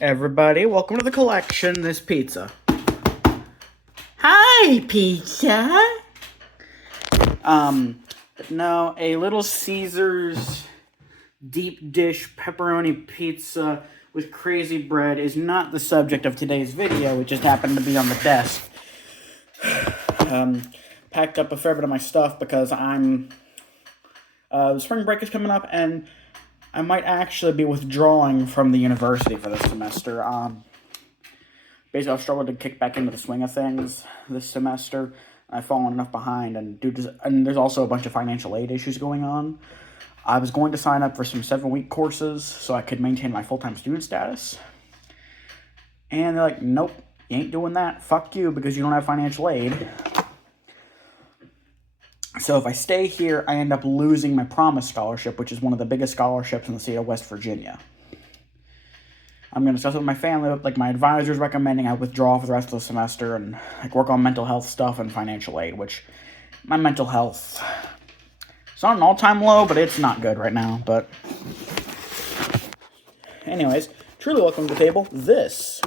Everybody, welcome to the collection. This pizza. Hi, pizza. No, a Little Caesars deep dish pepperoni pizza with crazy bread is not the subject of today's video. It just happened to be on the desk. Packed up a fair bit of my stuff because spring break is coming up and I might actually be withdrawing from the university for this semester. Basically, I've struggled to kick back into the swing of things this semester. I've fallen enough behind, and there's also a bunch of financial aid issues going on. I was going to sign up for some 7-week courses so I could maintain my full-time student status. And they're like, nope, you ain't doing that. Fuck you, because you don't have financial aid. So if I stay here, I end up losing my Promise Scholarship, which is one of the biggest scholarships in the state of West Virginia. I'm going to discuss it with my family. Like, my advisor's recommending I withdraw for the rest of the semester and work on mental health stuff and financial aid, which my mental health, it's not an all-time low, but it's not good right now. But anyways, truly welcome to the table. This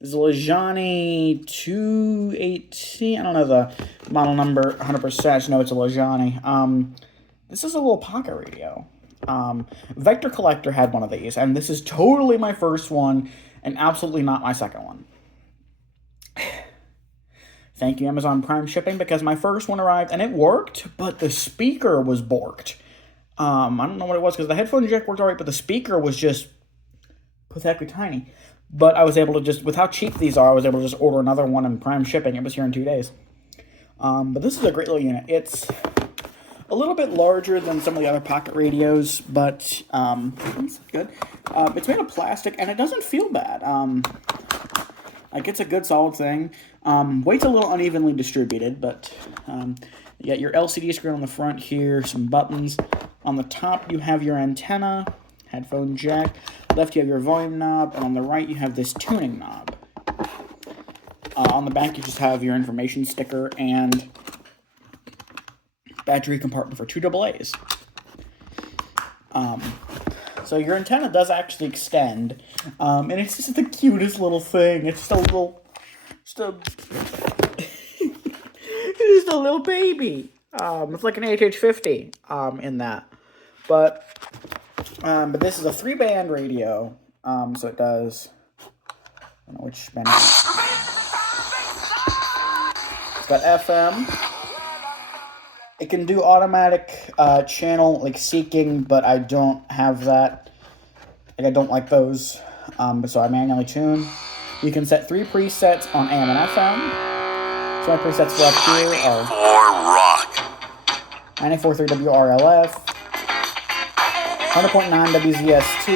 is a Lijiani 218. I don't know the model number 100%. I just know it's a Lijiani. This is a little pocket radio. Vector Collector had one of these, and this is totally my first one, and absolutely not my second one. Thank you, Amazon Prime shipping, because my first one arrived, and it worked, but the speaker was borked. I don't know what it was, because the headphone jack worked alright, but the speaker was just pathetically tiny. But I was able to just, with how cheap these are, I was able to just order another one in Prime shipping. It was here in 2 days. But this is a great little unit. It's a little bit larger than some of the other pocket radios, but it's good. It's made of plastic, and it doesn't feel bad. It's a good, solid thing. Weight's a little unevenly distributed, but you got your LCD screen on the front here, some buttons. On the top, you have your antenna, headphone jack. Left, you have your volume knob, and on the right, you have this tuning knob. On the back, you just have your information sticker and battery compartment for 2 AA's. So your antenna does actually extend, and it's just the cutest little thing. It's just a little, it's just a little baby. It's like an RD218 in that, but this is a 3-band radio. So it does, I don't know which band. It's got FM. It can do automatic channel seeking, but I don't have that. I don't like those, so I manually tune. You can set 3 presets on AM and FM. So my presets for up here are 94.3 WRLF, 100.9 WZST,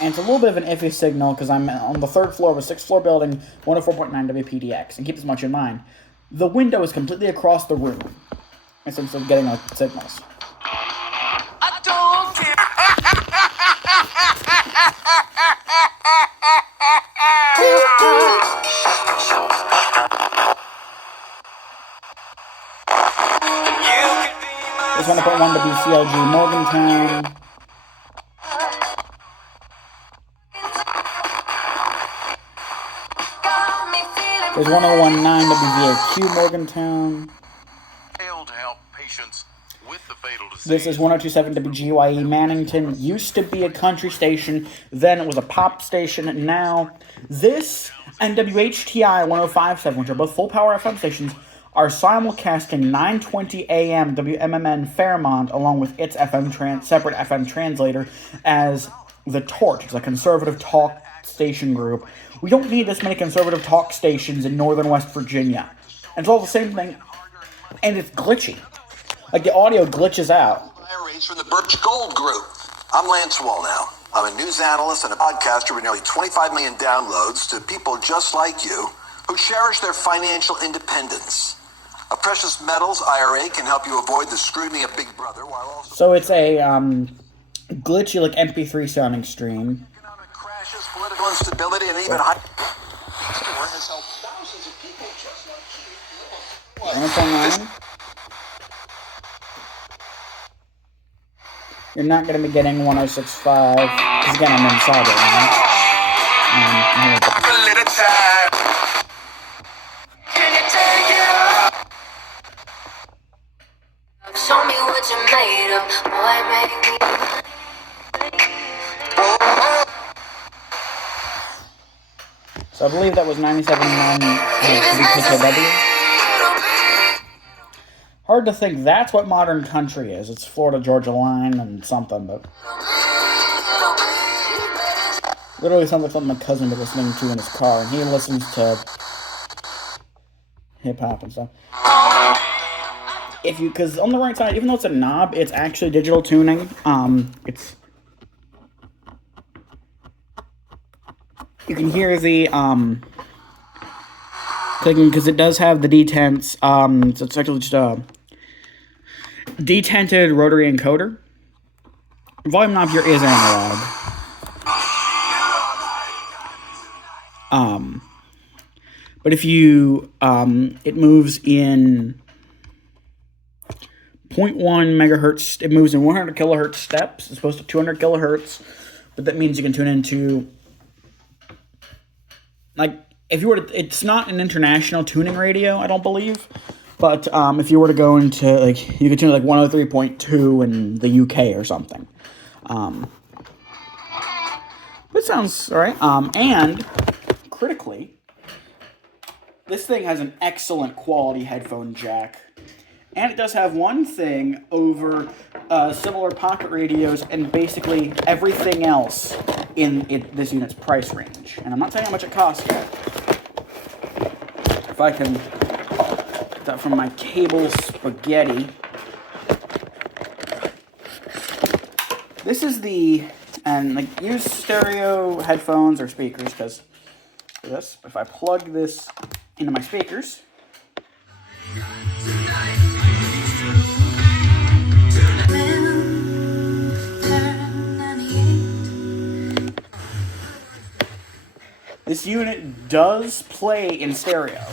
and it's a little bit of an iffy signal because I'm on the 3rd floor of a 6th-floor building, 104.9 WPDX, and keep this much in mind. The window is completely across the room, instead of getting signals. I don't care. There's 101 WCLG Morgantown. There's 101.9 WVAQ Morgantown. This is 102.7 WGYE Mannington. Used to be a country station, then it was a pop station. Now, this and WHTI 105.7, which are both full power FM stations, are simulcasting 9:20 a.m. WMMN Fairmont along with its separate FM translator as The Torch. It's a conservative talk station group. We don't need this many conservative talk stations in northern West Virginia. And it's all the same thing, and it's glitchy. The audio glitches out. From the Birch Gold Group. I'm Lance Wallnow. I'm a news analyst and a podcaster with nearly 25 million downloads to people just like you who cherish their financial independence. A precious metals IRA can help you avoid the scrutiny of Big Brother while also... So it's a glitchy MP3 sounding stream. Economic crashes, political instability, and even high... has helped thousands of people just like you. You're not going to be getting 106.5, because again, I'm inside right now. Show me what you made of, boy, make me. So I believe that was 97.9 KKW. Hard to think that's what modern country is. It's Florida Georgia Line and something, but literally sounds like something my cousin was listening to in his car, and he listens to hip hop and stuff. Because on the right side, even though it's a knob, it's actually digital tuning. It's you can hear the clicking because it does have the detents. So it's actually just a detented rotary encoder. Volume knob here is analog. But if you it moves in 0.1 megahertz. It moves in 100 kilohertz steps. It's supposed to 200 kilohertz, but that means you can tune into, like, if you were to, it's not an international tuning radio, I don't believe, but if you were to go into, like, you could tune like 103.2 in the UK or something. That sounds alright. And critically, this thing has an excellent quality headphone jack. And it does have one thing over similar pocket radios and basically everything else in this unit's price range. And I'm not telling how much it costs yet. If I can get that from my cable spaghetti. This is and like use stereo headphones or speakers, because for this, if I plug this into my speakers, this unit does play in stereo.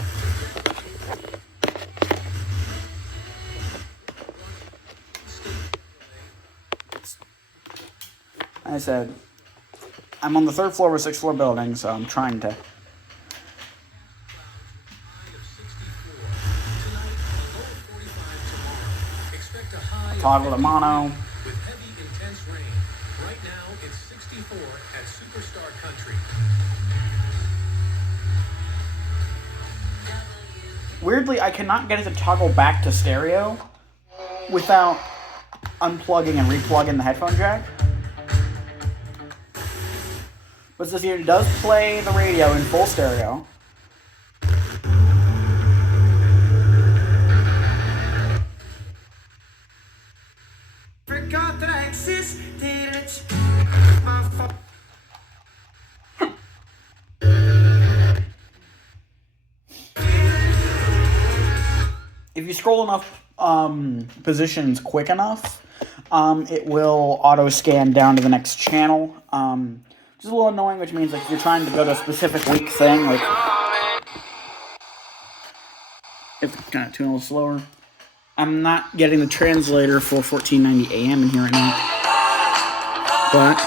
Like I said, I'm on the 3rd floor of a 6th floor building, so I'm trying to toggle to mono. With heavy, intense rain. Right now, it's 64 at Superstar Country. Weirdly, I cannot get it to toggle back to stereo without unplugging and replugging the headphone jack. But this unit does play the radio in full stereo. Forgot that I existed. If you scroll enough positions quick enough, it will auto scan down to the next channel. Which is a little annoying, which means like if you're trying to go to a specific weak thing, like it's kind of tune a little slower. I'm not getting the translator for 1490 AM in here right now, but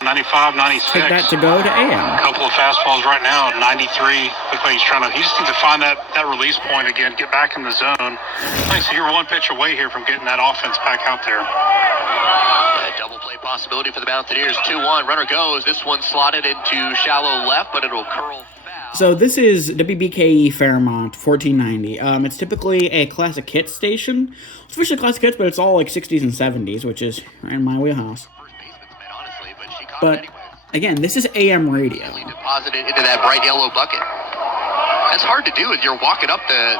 95, 96. take that to go to AM. A couple of fastballs right now, 93. Looks like he just needs to find that release point again, get back in the zone. Like, so you're one pitch away here from getting that offense back out there. Double play possibility for the Mountaineers. 2-1, runner goes. This one slotted into shallow left, but it'll curl foul. So this is WBKE Fairmont 1490. It's typically a classic hits station. It's officially classic hits, but it's all like 60s and 70s, which is right in my wheelhouse. First baseman's met, honestly, but she caught But it anyway. again, this is AM radio. Deposited into that bright yellow bucket. That's hard to do if you're walking up the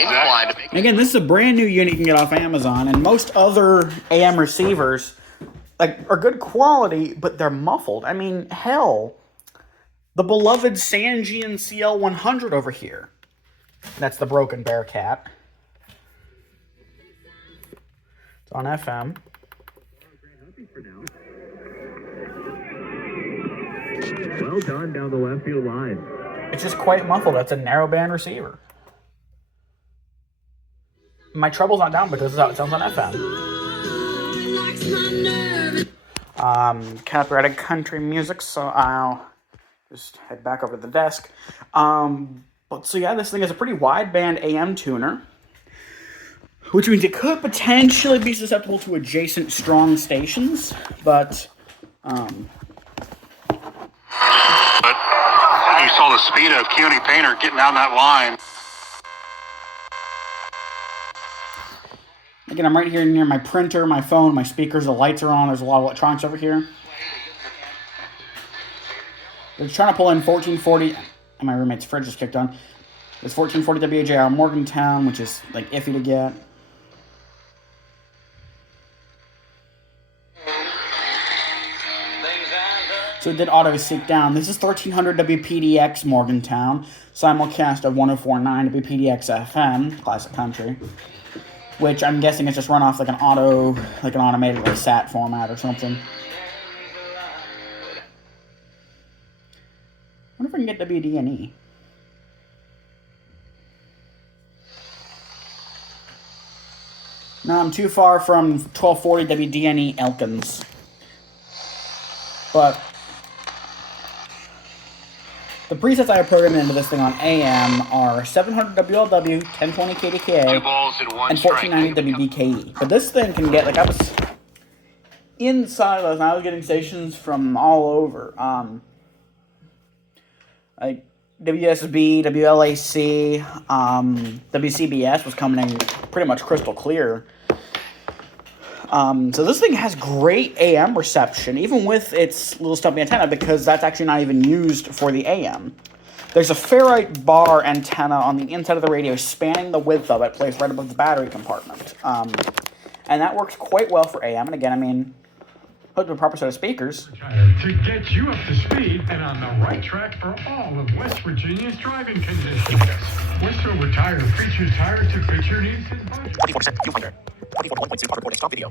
incline to make And again, this is a brand new unit you can get off Amazon, and most other AM receivers are good quality, but they're muffled. I mean, hell, the beloved Sangean CL100 over here. That's the Broken Bearcat. It's on FM. Well done down the left field line. It's just quite muffled. That's a narrowband receiver. My treble's not down because that's how it sounds on FM. Copyrighted country music, so I'll just head back over to the desk. But so yeah, this thing is a pretty wideband AM tuner, which means it could potentially be susceptible to adjacent strong stations, but you saw the speed of Keone Painter getting down that line. again, I'm right here near my printer, my phone, my speakers, the lights are on, there's a lot of electronics over here. They're trying to pull in 1440, and my roommate's fridge just kicked on. There's 1440 WJR Morgantown, which is like iffy to get. So it did auto seek down. This is 1300 WPDX Morgantown, simulcast of 1049 WPDX FM, classic country, which I'm guessing is just run off like an automated like SAT format or something. I wonder if I can get WDNE. No, I'm too far from 1240 WDNE Elkins. But the presets I have programmed into this thing on AM are 700 WLW, 1020 KDKA, and 1490 WBKE. But this thing can get, like, I was inside those, and I was getting stations from all over. Like, WSB, WLAC, WCBS was coming in pretty much crystal clear. So this thing has great AM reception, even with its little stumpy antenna, because that's actually not even used for the AM. There's a ferrite bar antenna on the inside of the radio spanning the width of it, placed right above the battery compartment. And that works quite well for AM, and again, I mean, hooked with a proper set of speakers. To get you up to speed and on the right track for all of West Virginia's driving conditions. Westover Tire features tires to fit your needs and budget. 24% fuel finder. 24.1.2 stop video.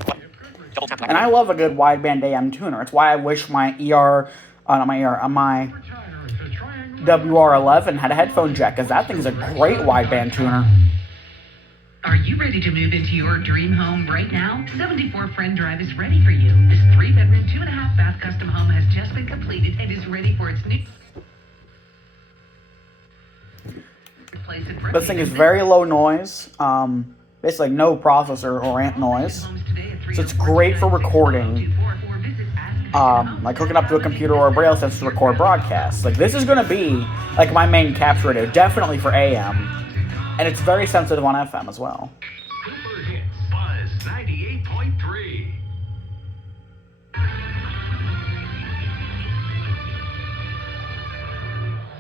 And I love a good wideband AM tuner. It's why I wish my my WR11 had a headphone jack, because that thing's a great wideband tuner. Are you ready to move into your dream home right now? 74 Friend Drive is ready for you. This 3-bedroom, 2.5-bath custom home has just been completed and is ready for its new... This thing is very low noise, basically no processor or amp noise, so it's great for recording, like hooking up to a computer or a braille sensor to record broadcasts. Like, this is going to be like my main capture radio, definitely for AM, and it's very sensitive on FM as well. Super Hits Buzz 98.3.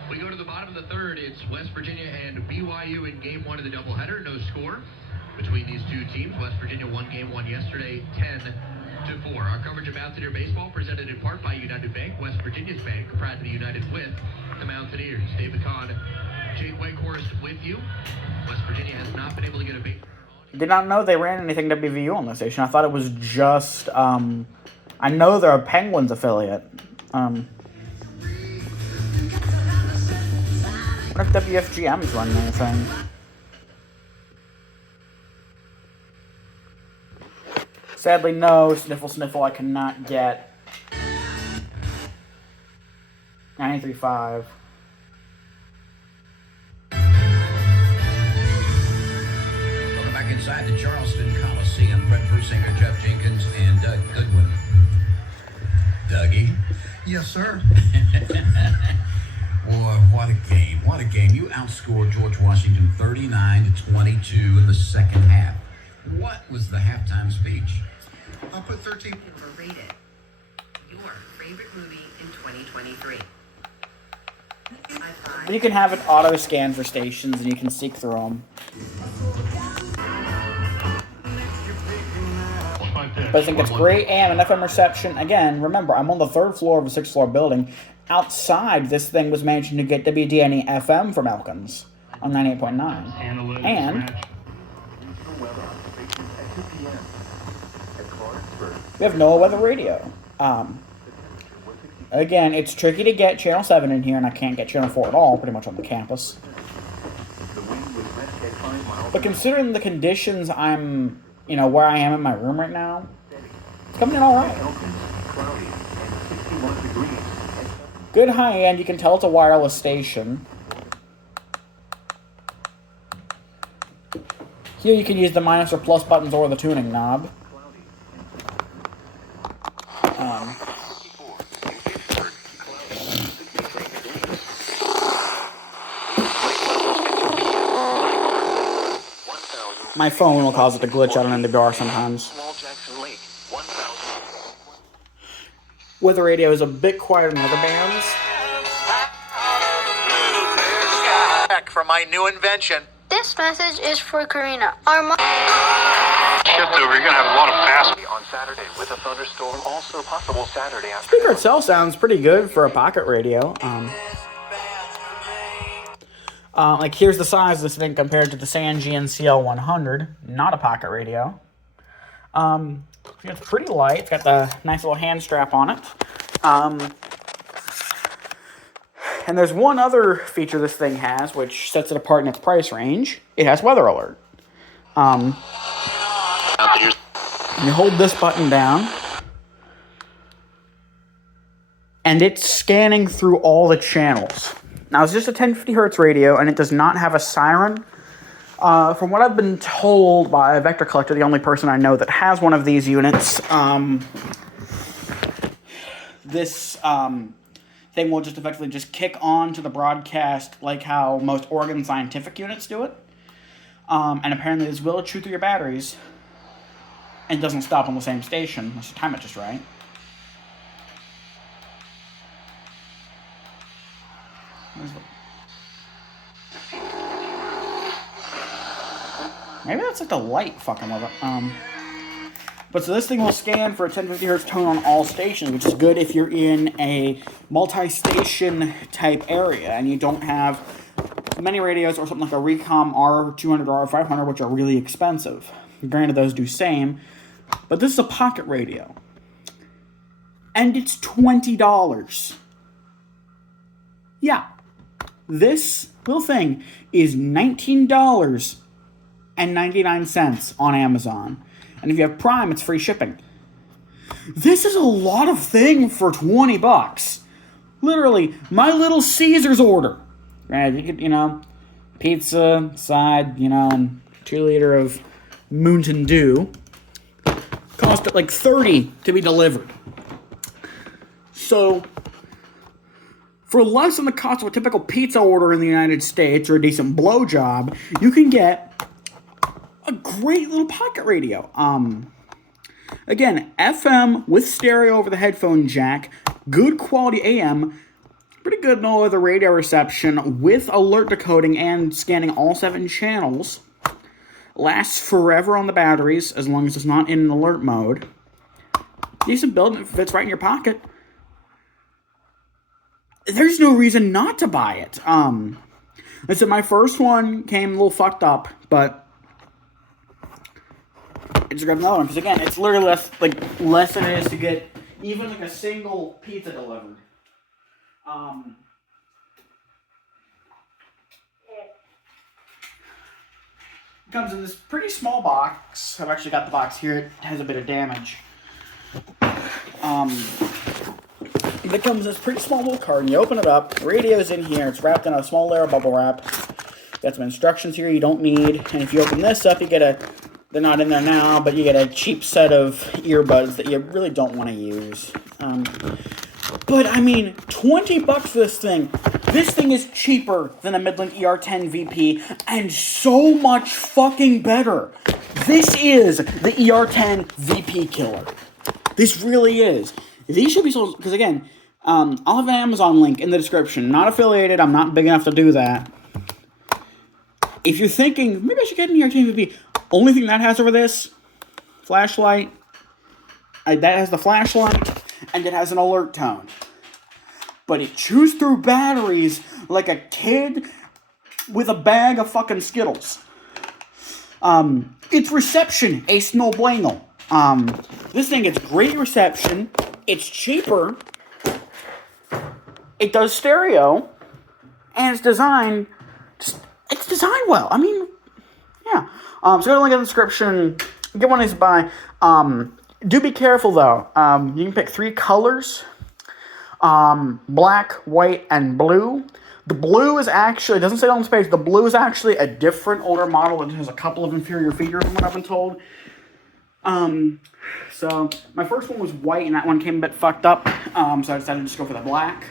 We go to the bottom of the third. It's West Virginia and BYU in game one of the doubleheader. No score between these two teams. West Virginia won game one yesterday, 10-4. Our coverage of Mountaineer baseball presented in part by United Bank, West Virginia's bank, proud to be united with the Mountaineers. David Kahn, Jake Wakehorst with you. West Virginia has not been able to get a base runner on. Did not know they ran anything WVU on the station. I thought it was just, I know they're a Penguins affiliate. What if WFGM's running anything? Sadly, no. Sniffle, I cannot get 93.5. Welcome back inside the Charleston Coliseum. Brett Persinger, Jeff Jenkins, and Doug Goodwin. Dougie? Yes, sir. Boy, what a game. What a game. You outscored George Washington 39-22 in the second half. What was the halftime speech? I'll put 13. Overrated. Your favorite movie in 2023. You can have it auto scan for stations, and you can seek through them. But I think it's great AM and FM reception. Again, remember, I'm on the 3rd floor of a 6th floor building. Outside, this thing was managing to get WDNE FM from Elkins on 98.9. And we have NOAA weather radio. Again, it's tricky to get Channel 7 in here, and I can't get Channel 4 at all, pretty much on the campus. But considering the conditions I'm, where I am in my room right now, It's coming in all right. Good high end. You can tell it's a wireless station. Here you can use the minus or plus buttons or the tuning knob. My phone will cause it to glitch out on NWR sometimes. Weather radio is a bit quieter than other bands. For my new invention. This message is for Karina. Our Shift over, you're going to have a lot of fast. On Saturday with a thunderstorm, also possible Saturday afternoon. Speaker itself sounds pretty good for a pocket radio. Like here's the size of this thing compared to the Sangean CL100, not a pocket radio. It's pretty light. It's got the nice little hand strap on it. And there's one other feature this thing has, which sets it apart in its price range. It has weather alert. You hold this button down, and it's scanning through all the channels. Now, it's just a 1050 hertz radio, and it does not have a siren. From what I've been told by a Vector Collector, the only person I know that has one of these units, this thing will just effectively just kick on to the broadcast like how most Oregon Scientific units do it. And apparently this will chew through your batteries and doesn't stop on the same station unless you time it just right. Maybe that's like the light fucking with it. But so this thing will scan for a 1050 hertz tone on all stations, which is good if you're in a multi-station type area and you don't have many radios or something like a Recom R200 or R500, which are really expensive. Granted, those do same, but this is a pocket radio. And it's $20. Yeah. This little thing is $19.99 on Amazon. And if you have Prime, it's free shipping. This is a lot of thing for $20. Literally, my Little Caesars order. Right, you could, pizza, side, and 2 liter of Mountain Dew. Cost it like $30 to be delivered. So, for less than the cost of a typical pizza order in the United States or a decent blowjob, you can get a great little pocket radio. Again, FM with stereo over the headphone jack, good quality AM, pretty good no other radio reception with alert decoding and scanning all 7 channels. Lasts forever on the batteries as long as it's not in an alert mode. Decent build, it fits right in your pocket. There's no reason not to buy it. I said my first one came a little fucked up, but I just grabbed another one because again, it's literally less than it is to get even like a single pizza delivered. It comes in this pretty small box. I've actually got the box here. It has a bit of damage. It comes in this pretty small little carton. You open it up. The radio's in here. It's wrapped in a small layer of bubble wrap. Got some instructions here you don't need. And if you open this up, you get they're not in there now, but you get a cheap set of earbuds that you really don't want to use. But, I mean, $20 for this thing. This thing is cheaper than a Midland ER10VP and so much fucking better. This is the ER10VP killer. This really is. These should be sold, because again, I'll have an Amazon link in the description. Not affiliated, I'm not big enough to do that. If you're thinking, maybe I should get an ER10VP, only thing that has over this, flashlight, that has the flashlight, and it has an alert tone. But it chews through batteries like a kid with a bag of fucking Skittles. Its reception, ace no bueno. This thing gets great reception. It's cheaper. It does stereo. And it's designed well. I mean, yeah. So go to the link in the description. Get one of these to buy. Do be careful, though. You can pick 3 colors. Black, white, and blue. The blue is actually, it doesn't say it on this page, the blue is actually a different older model that has a couple of inferior features from what I've been told. So my first one was white, and that one came a bit fucked up, so I decided to just go for the black.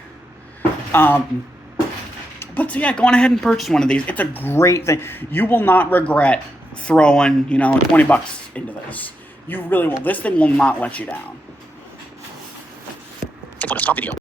But so yeah, go on ahead and purchase one of these. It's a great thing. You will not regret throwing, $20 into this. You really will. This thing will not let you down. Stop video.